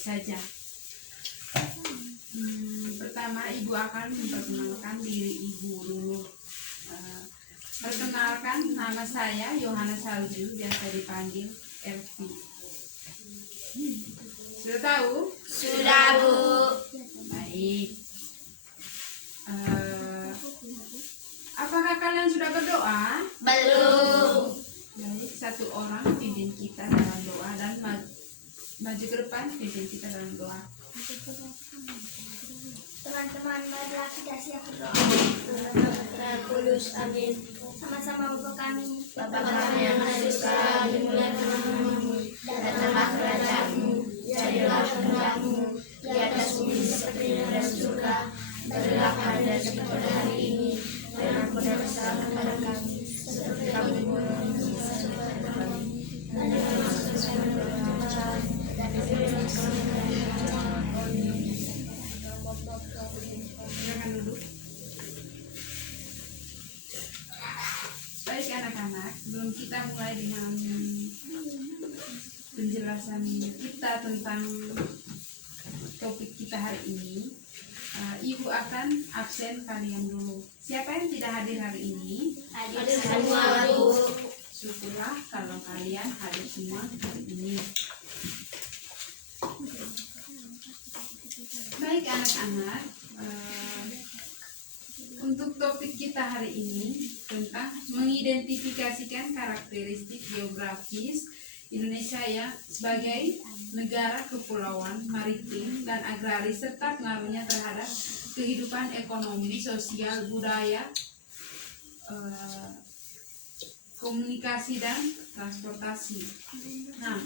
saja. Pertama, Ibu akan memperkenalkan diri Ibu dulu. Perkenalkan, nama saya Yohana Salju, biasa dipanggil Elvi. Sudah tahu? Sudah, Bu. Baik. Apakah kalian sudah berdoa? Belum. Baik, satu orang pimpin kita dalam doa dan maju ke depan pimpin kita dalam doa. Teman-teman, marilah kita siap berdoa. Kudus, amin. Sama-sama Bapa kami. Bapa kami yang ada di surga, dimuliakan namamu. Datanglah kerajaanmu, jadilah kehendakmu di atas bumi seperti di dalam surga. Berilah kami rezeki pada hari ini, dan ampuni dosa kepada kami, seperti kami mengampuni dosa kepada kami. Dan jangan masuk ke dalam neraka, dan berilah kami dari jahat. Silakan duduk. Baik anak-anak, sebelum kita mulai dengan penjelasan kita tentang topik kita hari ini, Ibu akan absen kalian dulu. Siapa yang tidak hadir hari ini? Hadir semua, Bu. Syukurlah kalau kalian hadir semua hari ini. Baik anak-anak, untuk topik kita hari ini tentang mengidentifikasikan karakteristik geografis Indonesia ya sebagai negara kepulauan, maritim, dan agraris serta pengaruhnya terhadap kehidupan ekonomi, sosial, budaya, komunikasi, dan transportasi. Nah,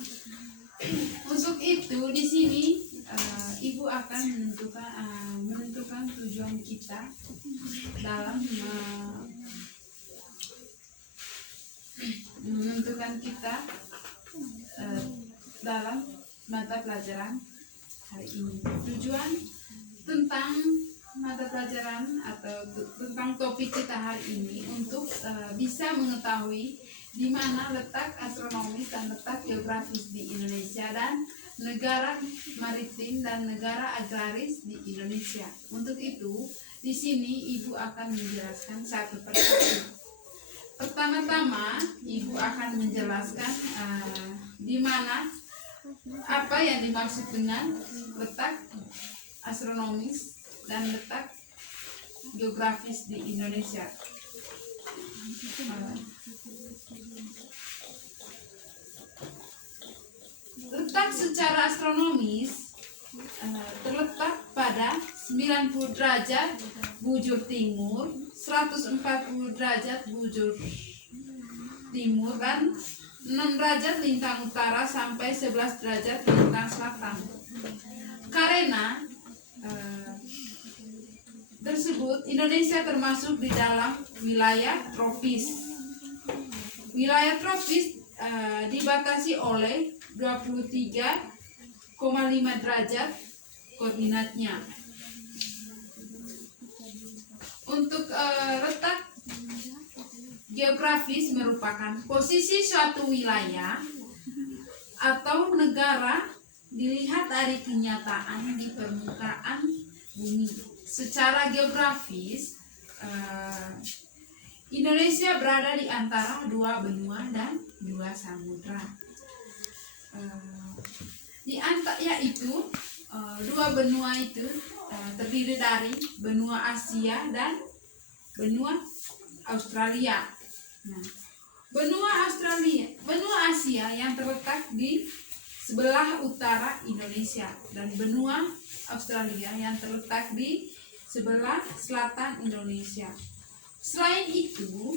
untuk itu di sini Ibu akan menentukan tujuan kita dalam dalam mata pelajaran hari ini. Tujuan tentang mata pelajaran atau tentang topik kita hari ini untuk bisa mengetahui di mana letak astronomis dan letak geografis di Indonesia dan negara maritim dan negara agraris di Indonesia. Untuk itu, di sini Ibu akan menjelaskan satu persatu. Pertama-tama, Ibu akan menjelaskan di mana apa yang dimaksud dengan letak astronomis dan letak geografis di Indonesia. Letak secara astronomis terletak pada 90 derajat bujur timur, 140 derajat bujur timur, dan 6 derajat lintang utara sampai 11 derajat lintang selatan. Karena tersebut Indonesia termasuk di dalam wilayah tropis. Wilayah tropis dibatasi oleh 23,5 derajat koordinatnya. Untuk letak geografis merupakan posisi suatu wilayah atau negara dilihat dari kenyataan di permukaan bumi. Secara geografis, Indonesia berada di antara dua benua dan dua samudra. Yaitu dua benua itu terdiri dari benua Asia dan benua Australia. Nah, benua Asia yang terletak di sebelah utara Indonesia dan benua Australia yang terletak di sebelah selatan Indonesia. Selain itu,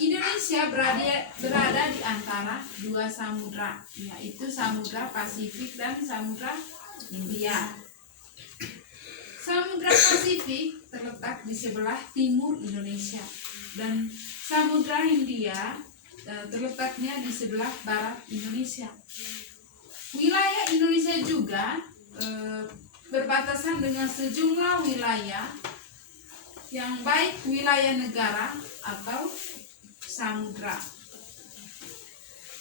Indonesia berada di antara dua samudra, yaitu Samudra Pasifik dan Samudra Hindia. Samudra Pasifik terletak di sebelah timur Indonesia dan Samudra Hindia terletaknya di sebelah barat Indonesia. Wilayah Indonesia juga berbatasan dengan sejumlah wilayah yang baik wilayah negara atau samudra.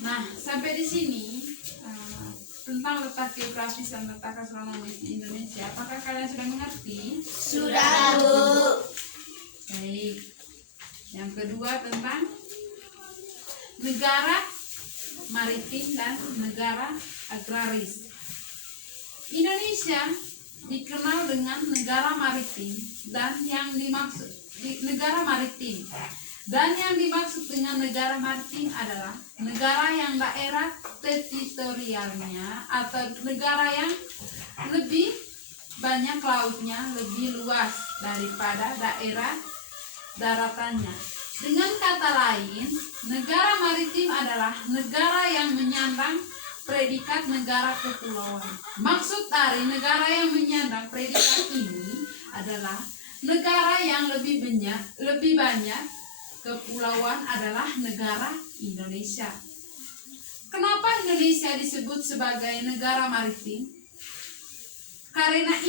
Nah, sampai di sini tentang letak geografis dan letak astronomis di Indonesia. Apakah kalian sudah mengerti? Sudah, Bu. Baik. Yang kedua tentang negara maritim dan negara agraris. Indonesia dikenal dengan negara maritim dan yang dimaksud negara maritim. Dan yang dimaksud dengan negara maritim adalah negara yang daerah teritorialnya atau negara yang lebih banyak lautnya, lebih luas daripada daerah daratannya. Dengan kata lain, negara maritim adalah negara yang menyandang predikat negara kepulauan. Maksud dari negara yang menyandang predikat ini adalah negara yang lebih banyak kepulauan adalah negara Indonesia. Kenapa Indonesia disebut sebagai negara maritim? Karena hal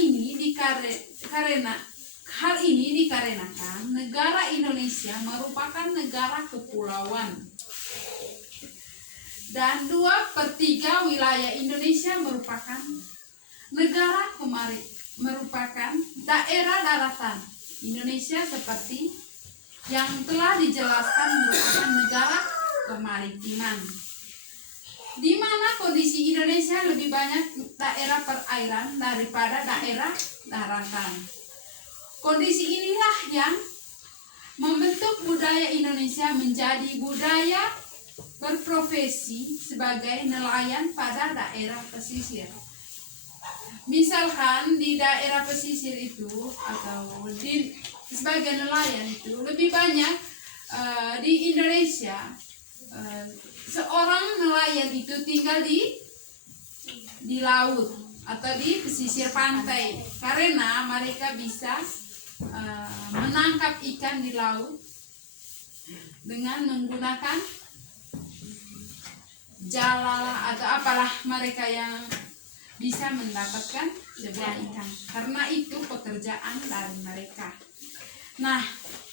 ini dikarenakan negara Indonesia merupakan negara kepulauan. Dan 2/3 wilayah Indonesia merupakan merupakan daerah daratan. Indonesia seperti yang telah dijelaskan merupakan negara kemaritiman, di mana kondisi Indonesia lebih banyak daerah perairan daripada daerah daratan. Kondisi inilah yang membentuk budaya Indonesia menjadi budaya berprofesi sebagai nelayan pada daerah pesisir. Misalkan di daerah pesisir itu atau sebagai nelayan itu lebih banyak di Indonesia seorang nelayan itu tinggal di laut atau di pesisir pantai karena mereka bisa menangkap ikan di laut dengan menggunakan jala atau apalah mereka yang bisa mendapatkan sebuah ikan. Karena itu pekerjaan dari mereka. Nah,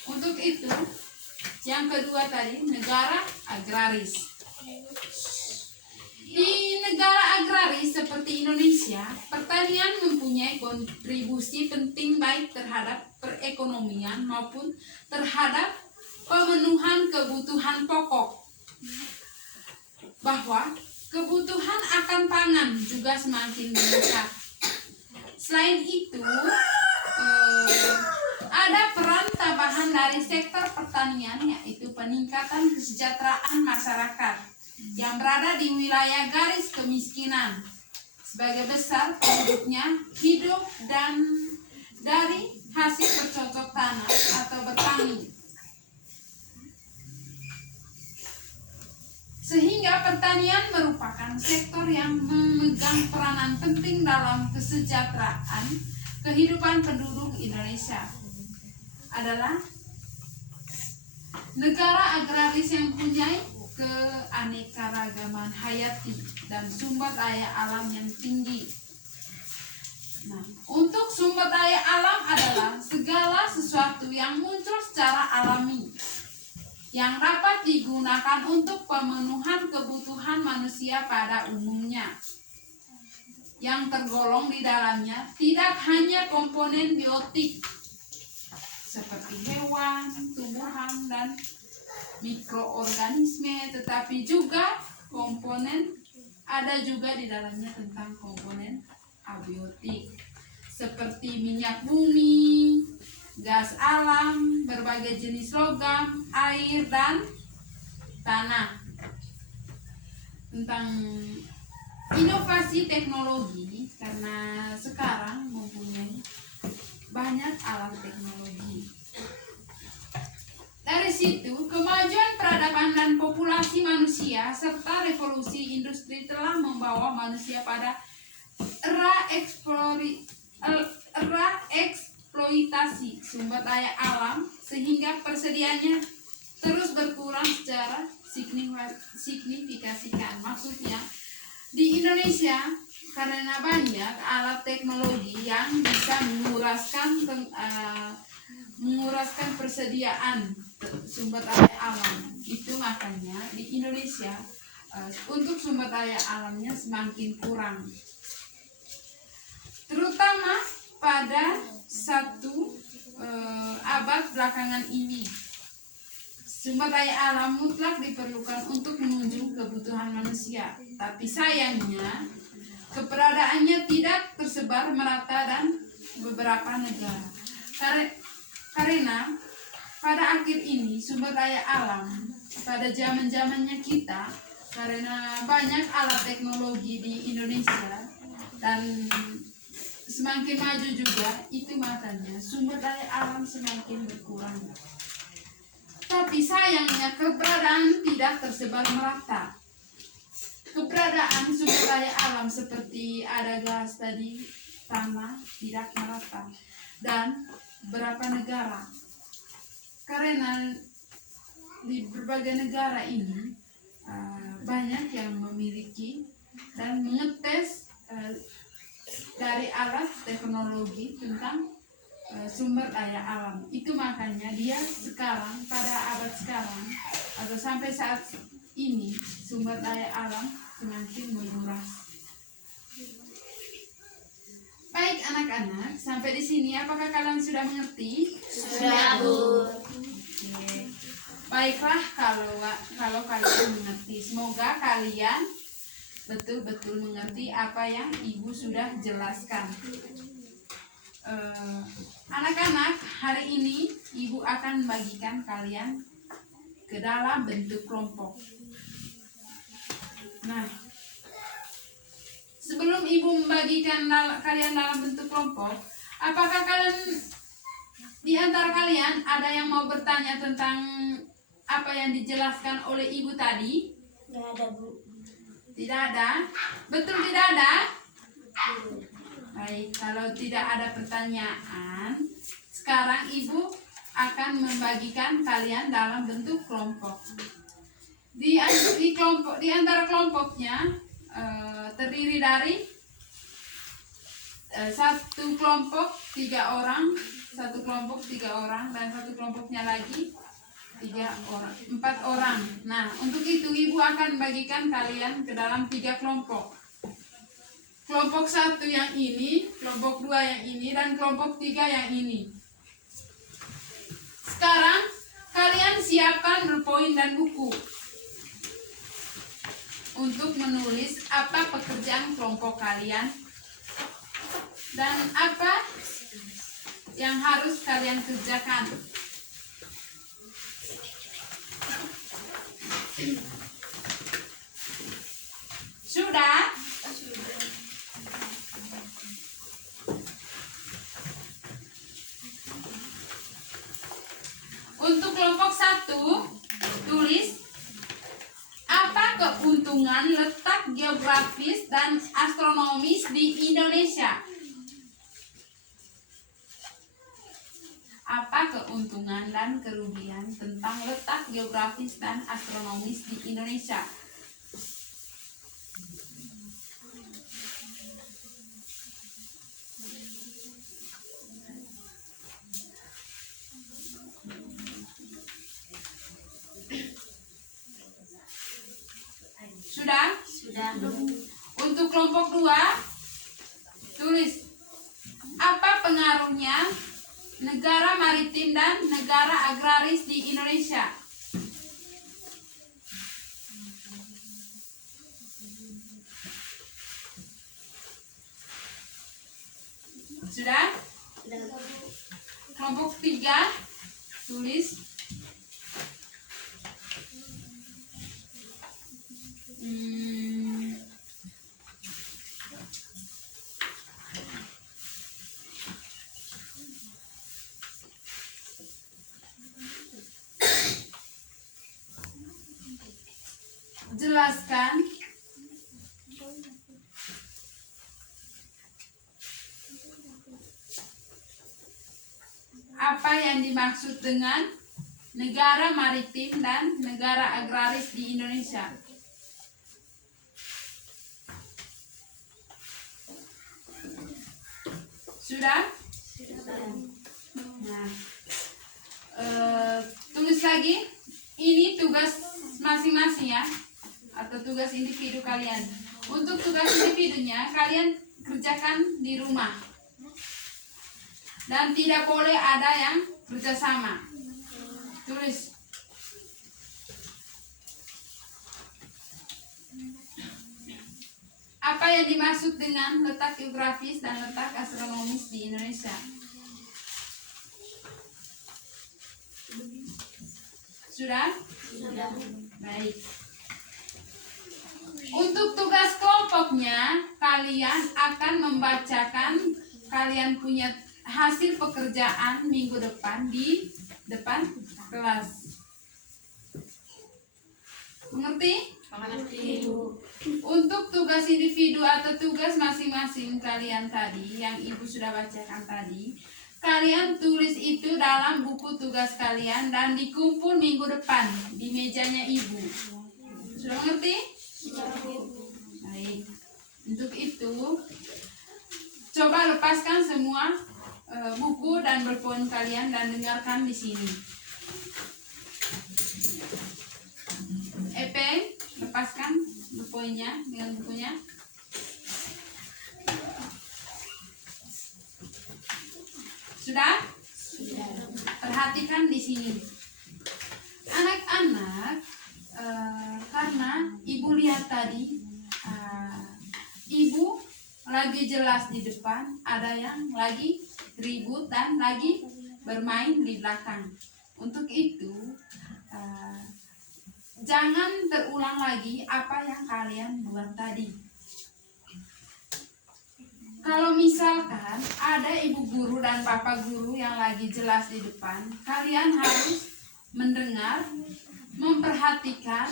untuk itu yang kedua tadi negara agraris. Di negara agraris seperti Indonesia, pertanian mempunyai kontribusi penting baik terhadap perekonomian maupun terhadap pemenuhan kebutuhan pokok. Bahwa kebutuhan akan pangan juga semakin meningkat. Selain itu, ada peran tambahan dari sektor pertanian, yaitu peningkatan kesejahteraan masyarakat yang berada di wilayah garis kemiskinan. Sebagai besar penduduknya hidup dan dari hasil bercocok tanam atau bertani. Sehingga pertanian merupakan sektor yang memegang peranan penting dalam kesejahteraan kehidupan penduduk Indonesia. Adalah negara agraris yang mempunyai keanekaragaman hayati dan sumber daya alam yang tinggi. Nah, untuk sumber daya alam adalah segala sesuatu yang muncul secara alami yang dapat digunakan untuk pemenuhan kebutuhan manusia pada umumnya. Yang tergolong di dalamnya tidak hanya komponen biotik seperti hewan, tumbuhan, dan mikroorganisme, tetapi juga ada juga di dalamnya tentang komponen abiotik seperti minyak bumi, gas alam, berbagai jenis logam, air, dan tanah. Tentang inovasi teknologi, karena sekarang mempunyai banyak alat teknologi. Dari situ, kemajuan peradaban dan populasi manusia serta revolusi industri telah membawa manusia pada era eksploitasi sumber daya alam sehingga persediaannya terus berkurang secara signifikan. Maksudnya di Indonesia karena banyak alat teknologi yang bisa menguraskan persediaan sumber daya alam, itu makanya di Indonesia untuk sumber daya alamnya semakin kurang, terutama pada satu abad belakangan ini. Sumber daya alam mutlak diperlukan untuk menunjang kebutuhan manusia, tapi sayangnya keberadaannya tidak tersebar merata dan beberapa negara. Karena pada akhir ini sumber daya alam pada zaman-zamannya kita, karena banyak alat teknologi di Indonesia dan semakin maju juga, itu makanya sumber daya alam semakin berkurang. Tapi sayangnya keberadaan tidak tersebar merata. Keberadaan sumber daya alam seperti ada gas tadi, tanah tidak merata, dan beberapa negara. Karena di berbagai negara ini banyak yang memiliki dan mengetes dari alat teknologi tentang sumber daya alam. Itu makanya dia sekarang, pada abad sekarang atau sampai saat ini, sumber daya alam semakin menguras. Baik anak-anak, sampai di sini apakah kalian sudah mengerti? Sudah, Bu. Oke. Baiklah, kalau kalian mengerti, semoga kalian betul-betul mengerti apa yang Ibu sudah jelaskan. Anak-anak, hari ini Ibu akan membagikan kalian ke dalam bentuk kelompok. Nah, sebelum Ibu membagikan kalian dalam bentuk kelompok, apakah kalian di antara kalian ada yang mau bertanya tentang apa yang dijelaskan oleh Ibu tadi? Tidak ada, Bu. Tidak ada? Betul tidak ada? Baik, kalau tidak ada pertanyaan, sekarang Ibu akan membagikan kalian dalam bentuk kelompok. Di antara kelompoknya terdiri dari satu kelompok 3 orang, satu kelompok 3 orang, dan satu kelompoknya lagi 4 orang. Nah, untuk itu Ibu akan membagikan kalian ke dalam 3 kelompok. Kelompok 1 yang ini, kelompok 2 yang ini, dan kelompok 3 yang ini. Sekarang kalian siapkan bolpoin dan buku untuk menulis apa pekerjaan kelompok kalian dan apa yang harus kalian kerjakan. Sudah? Untuk kelompok 1, tulis apa keuntungan letak geografis dan astronomis di Indonesia. Apa keuntungan dan kerugian tentang letak geografis dan astronomis di Indonesia? Sudah? Sudah. Untuk kelompok 2, tulis apa pengaruhnya negara maritim dan negara agraris di Indonesia. Sudah? Kelompok 3, tulis jelaskan apa yang dimaksud dengan negara maritim dan negara agraris di Indonesia. Sudah? Nah, tulis lagi. Ini tugas masing-masing ya, atau tugas individu kalian. Untuk tugas individunya kalian kerjakan di rumah. Dan tidak boleh ada yang bekerjasama. Tulis. Apa yang dimaksud dengan letak geografis dan letak astronomis di Indonesia? Sudah? Sudah. Baik. Untuk tugas kelompoknya, kalian akan membacakan kalian punya hasil pekerjaan minggu depan di depan kelas. Mengerti? Mengerti, Bu. Untuk tugas individu atau tugas masing-masing kalian tadi yang Ibu sudah bacakan tadi, kalian tulis itu dalam buku tugas kalian dan dikumpul minggu depan di mejanya Ibu. Sudah mengerti? Sudah, Bu. Baik. Untuk itu, coba lepaskan semua buku dan bolpen kalian dan dengarkan di sini. Epeng, lepaskan bolpennya dengan bukunya. Sudah? Sudah. Perhatikan di sini. Anak-anak, karena Ibu lihat tadi, Ibu lagi jelas di depan, ada yang lagi ribut dan lagi bermain di belakang. Untuk itu, jangan terulang lagi apa yang kalian buat tadi. Kalau misalkan ada ibu guru dan bapak guru yang lagi jelas di depan, kalian harus mendengar, memperhatikan,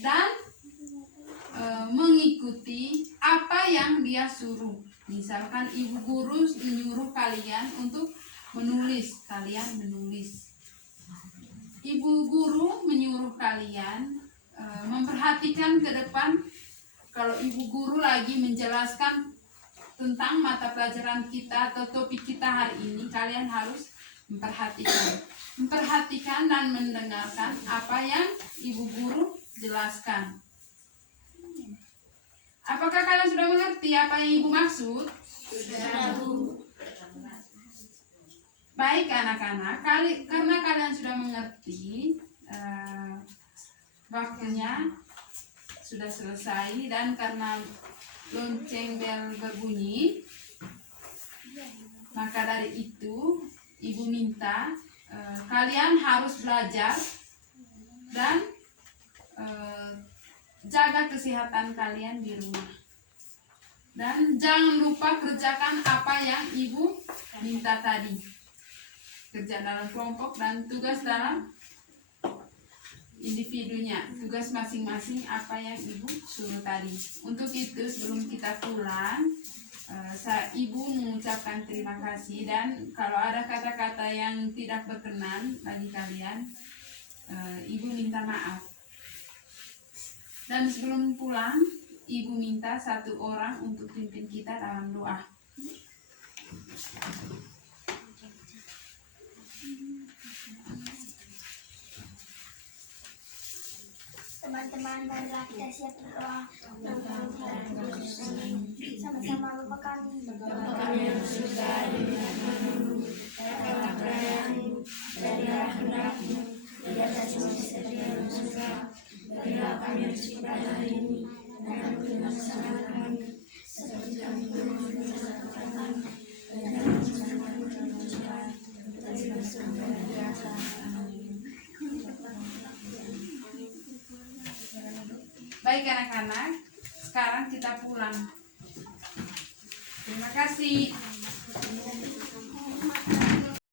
dan mengikuti apa yang dia suruh. Misalkan ibu guru menyuruh kalian untuk menulis, kalian menulis. Ibu guru menyuruh kalian memperhatikan ke depan. Kalau ibu guru lagi menjelaskan tentang mata pelajaran kita atau topik kita hari ini, kalian harus memperhatikan dan mendengarkan apa yang ibu guru jelaskan. Apakah kalian sudah mengerti apa yang ibu maksud? Sudah, Bu. Baik anak-anak, karena kalian sudah mengerti, waktunya sudah selesai, dan karena lonceng bel berbunyi, maka dari itu ibu minta kalian harus belajar dan jaga kesehatan kalian di rumah. Dan jangan lupa kerjakan apa yang ibu minta tadi. Kerja dalam kelompok dan tugas dalam individunya, tugas masing-masing apa yang ibu suruh tadi. Untuk itu sebelum kita pulang, ibu mengucapkan terima kasih, dan kalau ada kata-kata yang tidak berkenan bagi kalian, ibu minta maaf. Dan sebelum pulang, ibu minta satu orang untuk pimpin kita dalam doa. Teman-teman, marilah kita siap berdoa. Sama-sama Bapa kami. Bapa kami yang di surga, dimuliakanmu. Datanglah kerajaanmu, jadilah kehendakmu di atas bumi seperti di surga. Berilah kami rezeki pada hari ini, dan ampunilah kesalahan kami, seperti kami mengampuni kesalahan kami. Dan jangan kami dalam cobaan, tetapi bebaskan kami dari dosa. Baik anak-anak, sekarang kita pulang. Terima kasih.